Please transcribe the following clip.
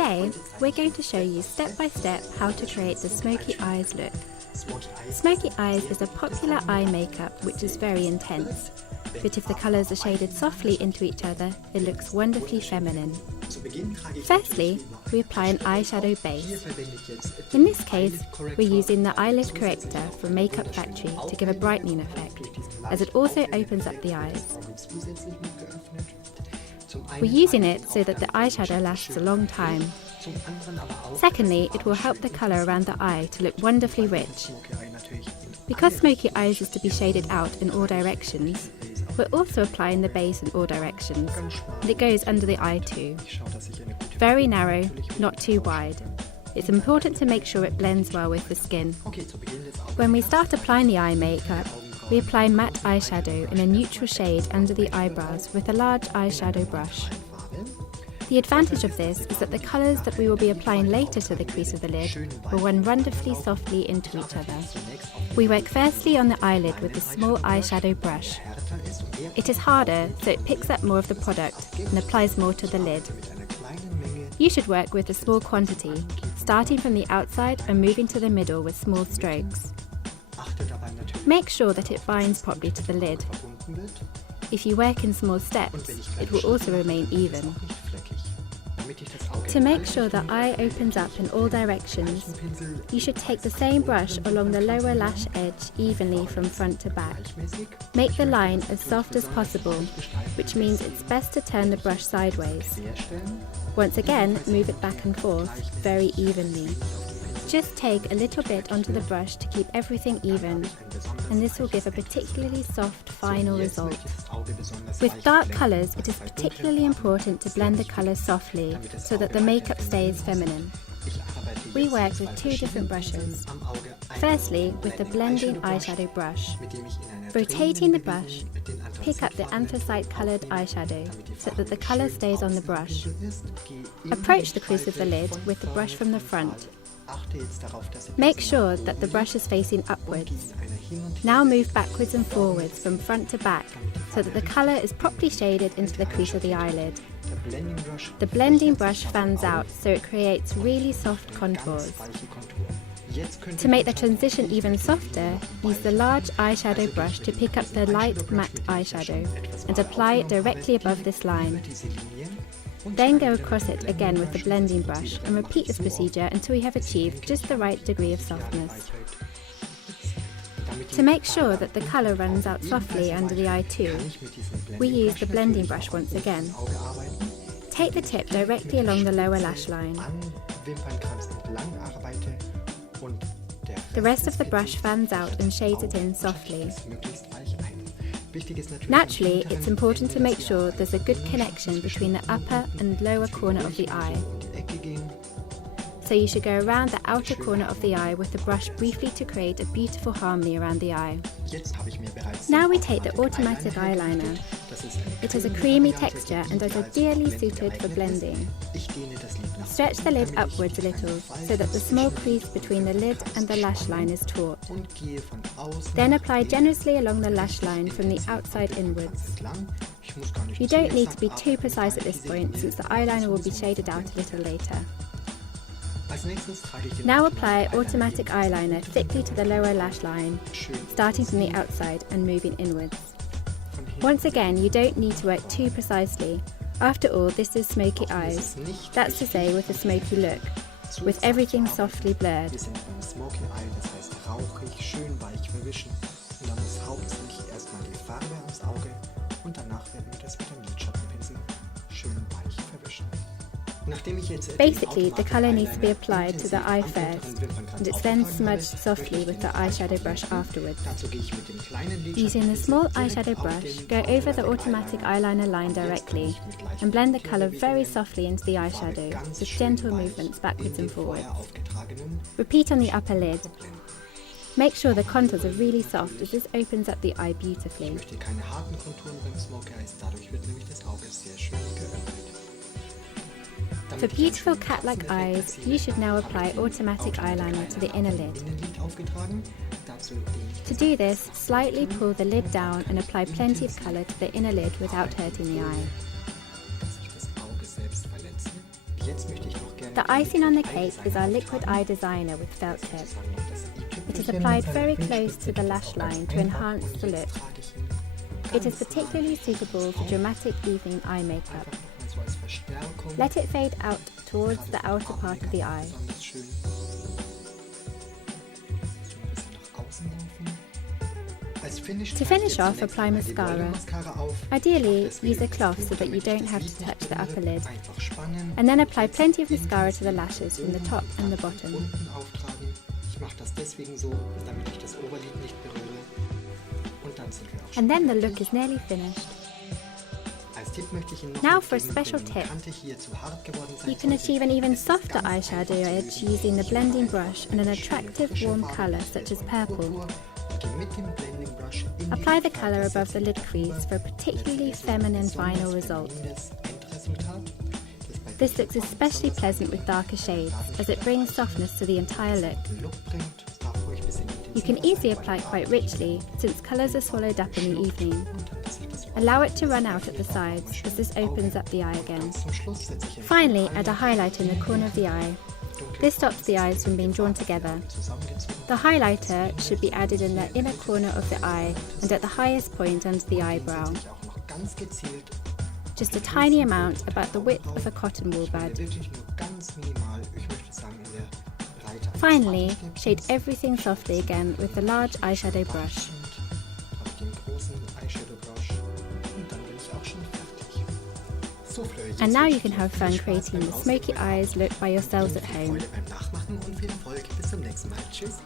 Today, we're going to show you step by step how to create the Smokey Eyes look. Smokey Eyes is a popular eye makeup which is very intense, but if the colours are shaded softly into each other, it looks wonderfully feminine. Firstly, we apply an eyeshadow base. In this case, we're using the Lift Corrector from MakeUp Factory to give a brightening effect, as it also opens up the eyes. We're using it so that the eyeshadow lasts a long time. Secondly, it will help the colour around the eye to look wonderfully rich. Because Smokey Eyes is to be shaded out in all directions, we're also applying the base in all directions, and it goes under the eye too. Very narrow, not too wide. It's important to make sure it blends well with the skin. When we start applying the eye makeup, we apply matte eyeshadow in a neutral shade under the eyebrows with a large eyeshadow brush. The advantage of this is that the colours that we will be applying later to the crease of the lid will run wonderfully softly into each other. We work firstly on the eyelid with the small eyeshadow brush. It is harder, so it picks up more of the product and applies more to the lid. You should work with a small quantity, starting from the outside and moving to the middle with small strokes. Make sure that it binds properly to the lid. If you work in small steps, it will also remain even. To make sure the eye opens up in all directions, you should take the same brush along the lower lash edge evenly from front to back. Make the line as soft as possible, which means it's best to turn the brush sideways. Once again, move it back and forth very evenly. Just take a little bit onto the brush to keep everything even, and this will give a particularly soft final result. With dark colours, it is particularly important to blend the colours softly so that the makeup stays feminine. We work with two different brushes. Firstly, with the blending eyeshadow brush. Rotating the brush, pick up the anthracite coloured eyeshadow so that the colour stays on the brush. Approach the crease of the lid with the brush from the front. Make sure that the brush is facing upwards. Now move backwards and forwards from front to back so that the colour is properly shaded into the crease of the eyelid. The blending brush fans out so it creates really soft contours. To make the transition even softer, use the large eyeshadow brush to pick up the light matte eyeshadow and apply it directly above this line. Then go across it again with the blending brush and repeat this procedure until you have achieved just the right degree of softness. To make sure that the colour runs out softly under the eye too, we use the blending brush once again. Take the tip directly along the lower lash line. The rest of the brush fans out and shades it in softly. Naturally, it's important to make sure there's a good connection between the upper and lower corner of the eye. So you should go around the outer corner of the eye with the brush briefly to create a beautiful harmony around the eye. Now we take the automatic eyeliner. It has a creamy texture and is ideally suited for blending. Stretch the lid upwards a little so that the small crease between the lid and the lash line is taut. Then apply generously along the lash line from the outside inwards. You don't need to be too precise at this point since the eyeliner will be shaded out a little later. Now apply automatic eyeliner thickly to the lower lash line, starting from the outside and moving inwards. Once again, you don't need to work too precisely. After all, this is Smokey Eyes, that's to say with a smoky look, with everything softly blurred. Basically, the colour needs to be applied to the eye first, and it's then smudged softly with the eyeshadow brush afterwards. Using the small eyeshadow brush, go over the automatic eyeliner line directly, and blend the colour very softly into the eyeshadow, with gentle movements backwards and forwards. Repeat on the upper lid. Make sure the contours are really soft as this opens up the eye beautifully. For beautiful cat-like eyes, you should now apply automatic eyeliner to the inner lid. To do this, slightly pull the lid down and apply plenty of colour to the inner lid without hurting the eye. The icing on the cake is our liquid eye designer with felt tip. It is applied very close to the lash line to enhance the look. It is particularly suitable for dramatic evening eye makeup. Let it fade out towards the outer part of the eye. To finish off, apply mascara. Ideally, use a cloth so that you don't have to touch the upper lid. And then apply plenty of mascara to the lashes from the top and the bottom. And then the look is nearly finished. Now for a special tip. You can achieve an even softer eyeshadow edge using the blending brush and an attractive warm colour such as purple. Apply the colour above the lid crease for a particularly feminine final result. This looks especially pleasant with darker shades as it brings softness to the entire look. You can easily apply it quite richly since colours are swallowed up in the evening. Allow it to run out at the sides as this opens up the eye again. Finally, add a highlighter in the corner of the eye. This stops the eyes from being drawn together. The highlighter should be added in the inner corner of the eye and at the highest point under the eyebrow. Just a tiny amount, about the width of a cotton wool bud. Finally, shade everything softly again with the large eyeshadow brush. And now you can have fun creating the smoky eyes look by yourselves at home. Freude beim Nachmachen und viel Erfolg. Bis zum nächsten Mal. Tschüss.